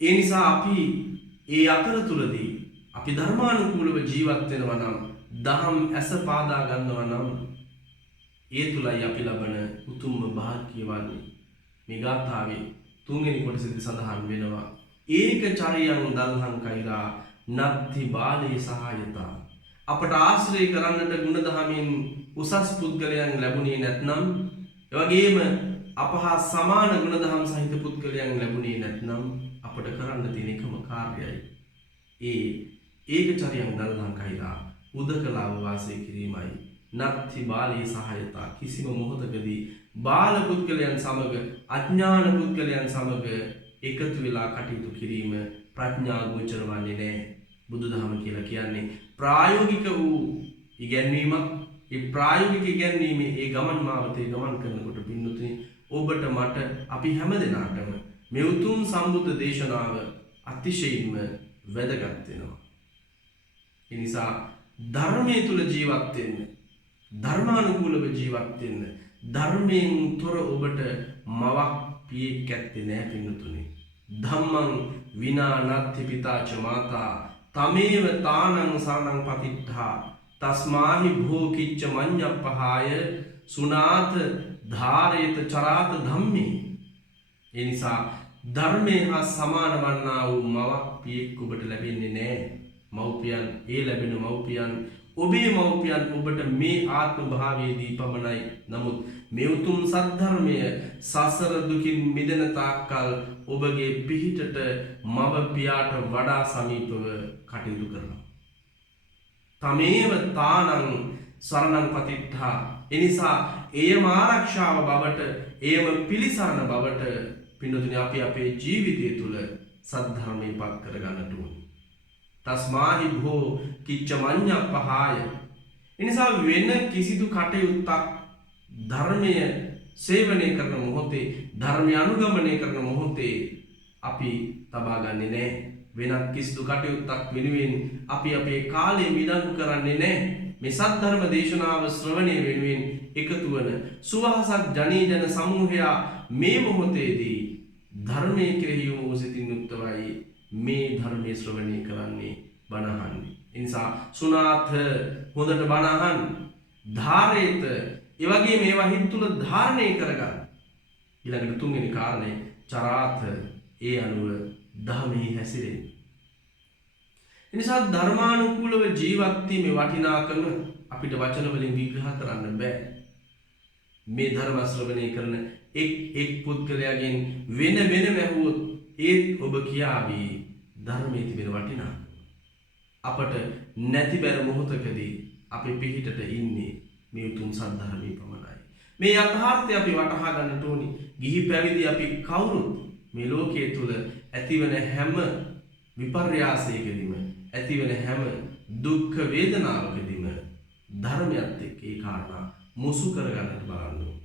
ඒ නිසා අපි ඒ අතරතුරදී අපි ධර්මානුකූලව ජීවත් වෙනවා නම්, දහම් ඇස පාදා ගන්නවා නම්, ඒ තුලයි අපි ලබන උතුම්ම භාග්‍ය වන්නේ. මේ ගාථාවේ 3 වෙනි කොටසේදී සඳහන් වෙනවා, ඒක චරියං දල්හං කෛරා නත්ති බාලේ සහායතා. අපට ආශ්‍රය කරන්නට ගුණධමින් උසස් පුද්ගලයන් ලැබුණේ නැත්නම්, එවැගේම අප හා සමාන ගුණධම් සහිත පුද්ගලයන් ලැබුණේ නැත්නම් අපට කරන්න තියෙන එකම කාර්යයි ඒකචරියන් දල්හං කෛරා, උදකලාව වාසය කිරීමයි. නත්ති බාලේ සහායතා, කිසිම මොහොතකදී බාල පුද්ගලයන් සමග, අඥාන පුද්ගලයන් සමග එකතු වෙලා කටයුතු කිරීම ප්‍රඥා ගෝචර වන්නේ නැහැ. බුදුදහම කියලා කියන්නේ ප්‍රායෝගික වූ ඉගැන්වීමක්. ඒ ප්‍රායෝගික ඉගැන්වීමේ ඒ ගමන් මාවතේ ගමන් කරනකොට පින්නතුනි ඔබට, මට, අපි හැම දෙනාටම මේ උතුම් සම්බුද්ධ දේශනාව අතිශයින්ම වැදගත් වෙනවා. ඒ නිසා ධර්මයේ තුල ජීවත් වෙන්න, ධර්මානුකූලව ජීවත් වෙන්න, ධර්මයෙන් තොර ඔබට මවක් පියෙක් ඇත්තේ නැහැ පින්නතුනි. ධම්මං විනා නත්ති පිතාච මාතා තමේව තානං සරණං පතිට්ඨා තස්මාහි භෝ කිච්ච මඤ්ඤප්පහාය සුනාත ධාරේත චරාත ධම්මේ. ඒ නිසා ධර්මයේ හා සමාන වන්නා වූ මවක් පියෙක් ඔබට ලැබෙන්නේ නැහැ. මව්පියන්, ඒ ලැබෙන මව්පියන්, ඔබේ මව්පියන් ඔබට මේ ආත්ම භාවයේදී පමණයි. නමුත් මේ උතුම් සද්ධර්මය සසර දුකින් මිදෙන තාක්කල් ඔබගේ පිහිටට මව පියාට වඩා සමීපව කටයුතු කරනවා. තමේව තානං සරණං පතිට්ඨා. එනිසා එයම ආරක්ෂාව බවට, එයම පිළිසරණ බවට පින්නතුනි අපි අපේ ජීවිතය තුළ සද්ධර්මය පත් කරගන්නට ඕනේ. තස්මාහි භෝ කිච්ච මඤ්ඤප්පහාය. එනිසා වෙන කිසිදු කටයුත්තක් ධර්මය සේවනය කරන මොහොතේ, ධර්මය අනුගමනය කරන මොහොතේ අපි තබා ගන්නේ නැහැ. වෙනත් කිසිදු කටයුත්තක් වෙනුවෙන් අපි අපේ කාලය විදං කරන්නේ නැහැ. මේ සද්ධර්ම දේශනාව ශ්‍රවණය වෙනුවෙන් එකතු වන සුවහසක් ජනීජන සමූහයා මේ මොහොතේදී ධර්මයේ කෙරෙහි යොමු සිතින් යුක්තවයි මේ ධර්මයේ ශ්‍රවණය කරන්නේ, බණ අහන්නේ. ඒ නිසා සුනාත හොඳට බණ අහන්න, ධාරේත ඒ වගේ මේවා හිත තුළ ධාරණය කරගන්න. ඊළඟට 3 වෙනි කාරණය චරාත, ඒ අනුව ධර්මයේ හැසිරෙන්න. එනිසා ධර්මානුකූලව ජීවත් වීමේ වටිනාකම අපිට වචන වලින් විග්‍රහ කරන්න බෑ. මේ ධර්ම ශ්‍රවණය කරන එක් පුද්ගලයාගෙන් වෙන ඇහුවොත් ඒත් ඔබ කියාවි ධර්මයේ තිබෙන වටිනාකම. අපට නැති බැර මොහොතකදී අපි පිහිටට ඉන්නේ මේ උතුම් සද්ධර්මයේ පමණයි. මේ යථාර්ථය අපි වටහා ගන්නට ඕනි. ගිහි පැවිදි අපි කවුරුත් මේ ලෝකයේ තුල ඇතිවන හැම විපර්යාසයකදීම, ඇතිවන හැම දුක් වේදනාවකදීම ධර්මයත් එක්ක ඒ කාරණා මුසු කරගන්නට බලන්න ඕනේ.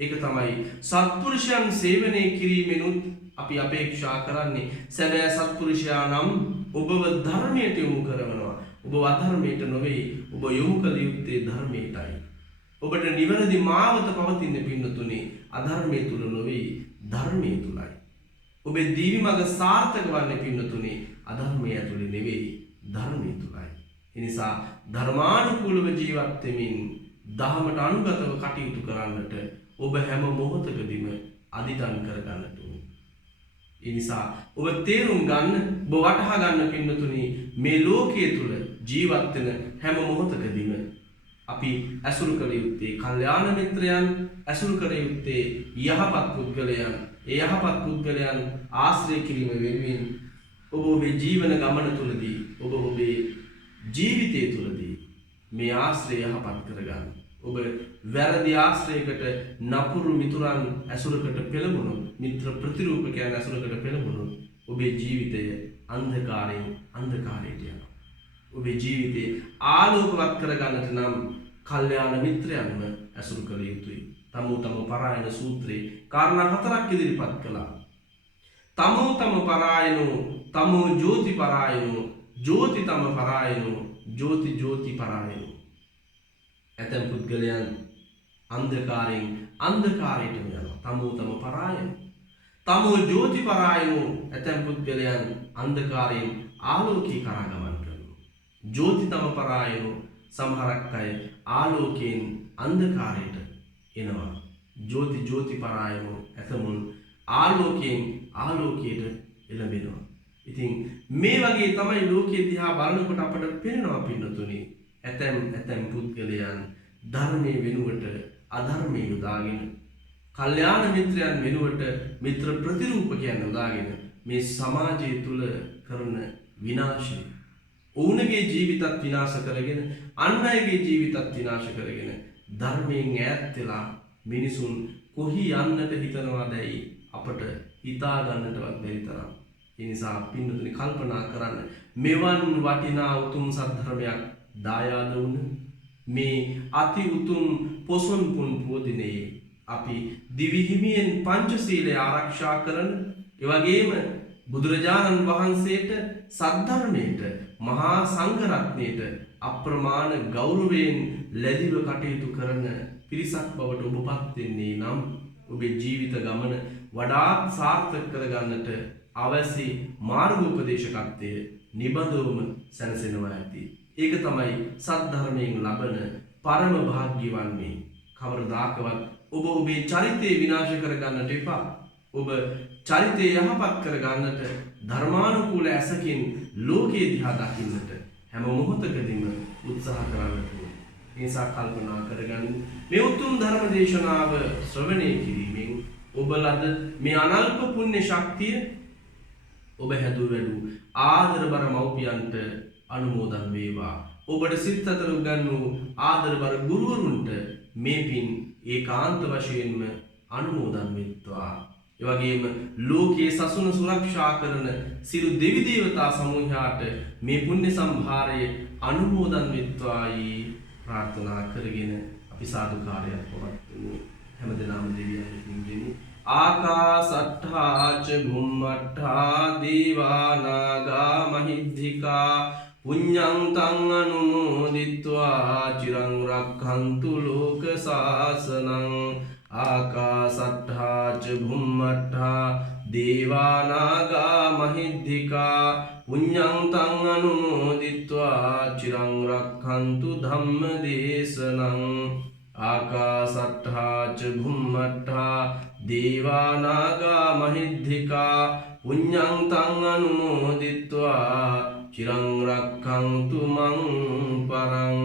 ඒක තමයි සත්පුරුෂයන් සේවනය කිරීමෙනුත් අපි අපේක්ෂා කරන්නේ. සැබෑ සත්පුරුෂයා නම් ඔබව ධර්මයට යොමු කරනවා. ඔබ අධර්මයට නොවේ. ඔබ යොමු කළ යුත්තේ ධර්මයටයි. ඔබට නිවැරදි මාවත පවතින පින්නතුනේ අධර්මයේ තුල නොවේ, ධර්මයේ තුලයි. ඔබේ දීවි මඟ සාර්ථක වන්නේ පින්නතුනේ අධර්මයේ ඇතුලේ නෙවෙයි, ධර්මයේ තුලයි. ඒ නිසා ධර්මානුකූලව ජීවත් වෙමින් දහමට අනුගතව කටයුතු කරන්නට ඔබ හැම මොහොතකදීම අදිටන් කර ගන්නට ඕනේ. ඒ නිසා ඔබ තේරුම් ගන්න ඔබ වටහා ගන්න පින්නතුනි මේ ලෝකයේ තුල ජීවත් වෙන හැම මොහොතකදීම අපි ඇසුරු කළ යුත්තේ කල්යාණ මිත්‍රයන්, ඇසුරු කළ යුත්තේ යහපත් පුද්ගලයන්. ඒ යහපත් පුද්ගලයන් ආශ්‍රය කිරීම වෙනුවෙන් ඔබ ඔබේ ජීවන ගමන තුලදී ඔබ ඔබේ ජීවිතය තුලදී මේ ආශ්‍රය යහපත් කරගන්න. ඔබ වැරදි ආශ්‍රයකට නපුරු මිතුරන් ඇසුරකට පෙළඹුණොත්, මිත්‍ර ප්‍රතිරූපකයන් ඇසුරකට පෙළඹුණොත් ඔබේ ජීවිතය අන්ධකාරයෙන් අන්ධකාරයට යනවා. ඔබේ ජීවිතේ ආලෝකවත් කරගන්නට නම් කල්යාණ මිත්‍රයන්ව ඇසුරු කළ යුතුයි. තම පරායන සූත්‍රයේ කාරණා 4ක් ඉදිරිපත් කළා. තම පරායනෝ, තමෝ ජෝති පරායනෝ, ජෝති තම පරායනෝ, ජෝති ජෝති පරායනෝ. ඇතැම් පුද්ගලයන් අන්ධකාරයෙන් අන්ධකාරයට යනවා. තම පරායනෝ. තමෝ ජෝති පරායනෝ, ඇතැම් පුද්ගලයන් අන්ධකාරයෙන් ආලෝකී කරා ගමන් කරනවා. ජෝති තම පරායනෝ, සමහරක් අය ආලෝකයෙන් අන්ධකාරයට එනවා. ජෝති ජෝති පරායනෝ, ඇතමුන් ආලෝකයෙන් ආලෝකයට එළඹෙනවා. ඉතින් මේ වගේ තමයි ලෝකයේ දිහා බලනකොට අපට පේනවා පින්නතුනි, ඇතැම් පුද්ගලයන් ධර්මයේ වෙනුවට අධර්මයේ යොදාගෙන, කල්යාණ මිත්‍රයන් වෙනුවට මිත්‍ර ප්‍රතිරූපකයන් යොදාගෙන මේ සමාජය තුල කරන විනාශය, ඔවුන්ගේ ජීවිතත් විනාශ කරගෙන, අන් අයගේ ජීවිතත් විනාශ කරගෙන, ධර්මයෙන් ඈත් වෙලා මිනිසුන් කොහි යන්නට හිතනවාදයි අපට හිතා ගන්නටවත් බැරි තරම්. ඒ නිසා පින්නතුනි කල්පනා කරන්න, මෙවන් වටිනා උතුම් සද්ධර්මයක් දායාද වුණ මේ අති උතුම් පොසොන් පුන් පොදිනේ අපි දිවි හිමියෙන් පංචශීලය ආරක්ෂා කරන, ඒ වගේම බුදුරජාණන් වහන්සේට, සද්ධර්මයට, මහා සංඝ රත්නයට අප්‍රමාණ ගෞරවයෙන් ලැබිව කටයුතු කරන පිරිසක් බවට ඔබපත් වෙන්නේ නම් ඔබේ ජීවිත ගමන වඩාත් සාර්ථක කරගන්නට අවශ්‍ය මාර්ගෝපදේශකත්වය නිබඳවම සැලසෙනවා ඇති. ඒක තමයි සද්ධර්මයෙන් ලබන පරම භාග්‍ය වන්නේ. කවරදාකවත් ඔබ ඔබේ චරිතය විනාශ කරගන්නට එපා. ඔබ චරිතය යහපත් කරගන්නට ධර්මානුකූල ඇසකින් ලෝකයේ දිහා දකින්නට හැම මොහොතකදීම උත්සාහ කරන්න ඕනේ. ඒ නිසා කල්පනා කරගන්න, මේ උතුම් ධර්ම දේශනාව ශ්‍රවණය කිරීමෙන් ඔබ ලද මේ අනල්ප පුණ්‍ය ශක්තිය ඔබ හැදූ වැඩූ ආදරබර මව්පියන්ට අනුමෝදන් වේවා. ඔබට සිත් අතර උගන්වූ ආදරබර ගුරුවරුන්ට මේ පින් ඒකාන්ත වශයෙන්ම අනුමෝදන් වෙත්වා. ඒ වගේම ලෝකයේ සසුන සුරක්ෂා කරන සියලු දෙවි දේවතා සමූහයාට මේ පුණ්‍ය සම්භාරය අනුමෝදන් වෙත්වායි ප්‍රාර්ථනා කරගෙන අපි සාදුකාරයක් පවත්වමු. හැමදෙනාම දෙවියන් දෙමු. ආකාසට්ඨා ච භුම්මට්ඨා දීවා නාග මහිද්దికා පුඤ්ඤං තං අනුමෝදිත්වා චිරං රක්ඛන්තු ලෝක සාසනං. ආකාසට්ඨා ච භුම්මට්ඨා දීවා නාග මහිද්దికා පුඤ්ඤං තං අනුමෝදිත්වා චිරං රක්ඛන්තු ධම්ම දේශනං. ආකාසට්ඨා ච භුම්මට්ඨා දීවා නාග මහිද්దికා පුඤ්ඤං තං අනුමෝදිත්වා චිරං රක්ඛන්තු මං පරං.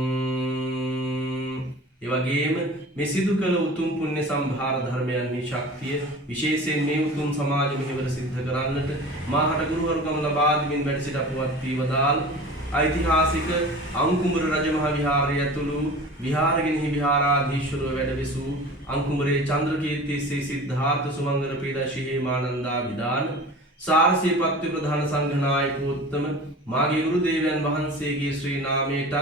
ඒ වගේම මේ සිදු කළ උතුම් පුණ්‍ය සම්භාර ධර්මයන්හි ශක්තිය විශේෂයෙන් මේ උතුම් සමාජ මෙහෙවර සිද්ධ කරන්නට මාහට ගුරුවරුකම ලබා දෙමින් වැඩ සිට අපවත් වී වදාළ ඓතිහාසික අංකුඹර රජමහා විහාරය ඇතුළු විහාරගෙනෙහි විහාරාධීශවරව වැඩ විසූ අංකුඹරේ චන්ද්‍රකීර්ති ශ්‍රී සිද්ධාර්ථ සුමංගල පීඩා මානන්දා විදාන සාරසිය පත්ති ප්‍රධාන සංඝනායකෝත්තම මාගේ ගුරු දේවයන් වහන්සේගේ ශ්‍රී නාමයටත්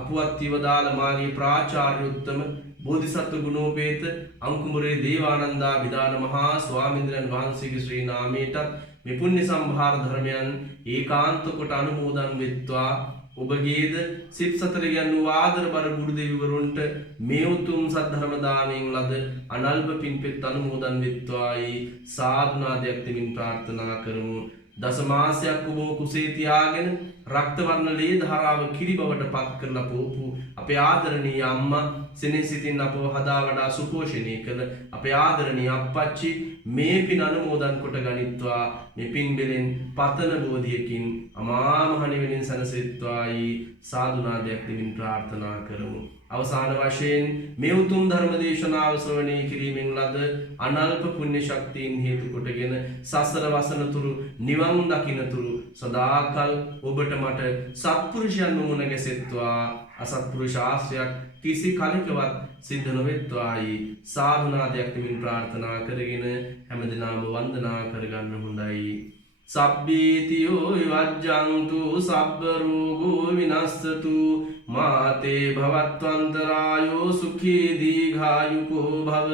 අපවත් වී වදාළ මාගේ ප්‍රාචාර්ය උත්තම බෝධිසත්ව ගුණෝපේත අංකුඹරේ දේවානන්දා විදාන මහා ස්වාමීන්ද්‍රයන් වහන්සේගේ ශ්‍රී නාමයටත් මේ පුණ්‍ය සම්භාර ධර්මයන් ඒකාන්ත කොට අනුමෝදන් වෙත්වා. ඔබගේද සිත් සතර යන්නු ආදරබර ගුරු දෙවිවරුන්ට මේ උතුම් සද්ධර්ම දාණයෙන් ලද අනල්ප පින්පෙත් අනුමෝදන් වෙත්වායි සාදුනාදයක් දෙමින් ප්‍රාර්ථනා කරමු. දසමාසයක් ඔබ කුසේ තියාගෙන රක්ත වර්ණ ලේ ධාරාව කිරි බවට පත් කරලා පොපු අපේ ආදරණීය අම්මා සිනිසිතින් අපව හදා වඩා සුපෝෂණය කළ අපේ ආදරණීය අප්පච්චි මේ පින් අනුමෝදන් කොට ගනිත්වා මේ පින් බෙලෙන් පතන බෝධියකින් අමා මහ නිවනින් සැනසෙත්වායි සාදු නාදයක් දෙමින් ප්‍රාර්ථනා කරමු. අවසාන වශයෙන් මේ උතුම් ධර්ම දේශනාව ශ්‍රවණය කිරීමෙන් ලද අනල්ප පුණ්‍ය ශක්තියින් හේතු කොටගෙන සසර වසන තුරු නිවන් දකින්න තුරු සදාකල් ඔබට මට සත්පුරුෂයන් මුණ ගැසෙත්වා අසත්පුරුෂ ආශ්‍රයක් කිසි කලකවත් සිද්ධ නොවෙත්වායි සාදු නාදයක් දෙමින් ප්‍රාර්ථනා කරගෙන හැමදෙනාම වන්දනා කරගන්න හොඳයි. සබ්බීතියෝ විවජ්ජන්තු සබ්බ රෝගෝ විනස්සතු මාතේ භවත්වන්තරායෝ සුඛී දීඝායුකෝ භව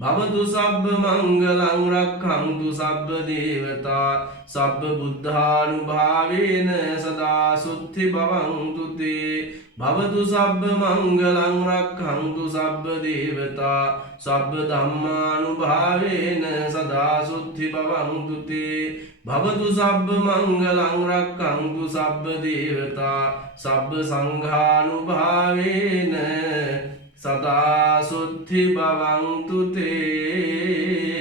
භවතු සබ්බ මංගලං රක්ඛන්තු සබ්බ දේවතා සබ්බ බුද්ධානුභාවේන සදා සුත්ති භවන්තු තේ භවතු සබ්බ මංගලං රක්ඛන්තු සබ්බ දේවතා සබ්බ ධම්මානුභාවේන සදා සුත්ති භවන්තු තේ භවතු සබ්බ මංගලං රක්ඛන්තු සබ්බ දේවතා සබ්බ සංඝානුභාවේන සදා සුත්ති භවන්තු තේ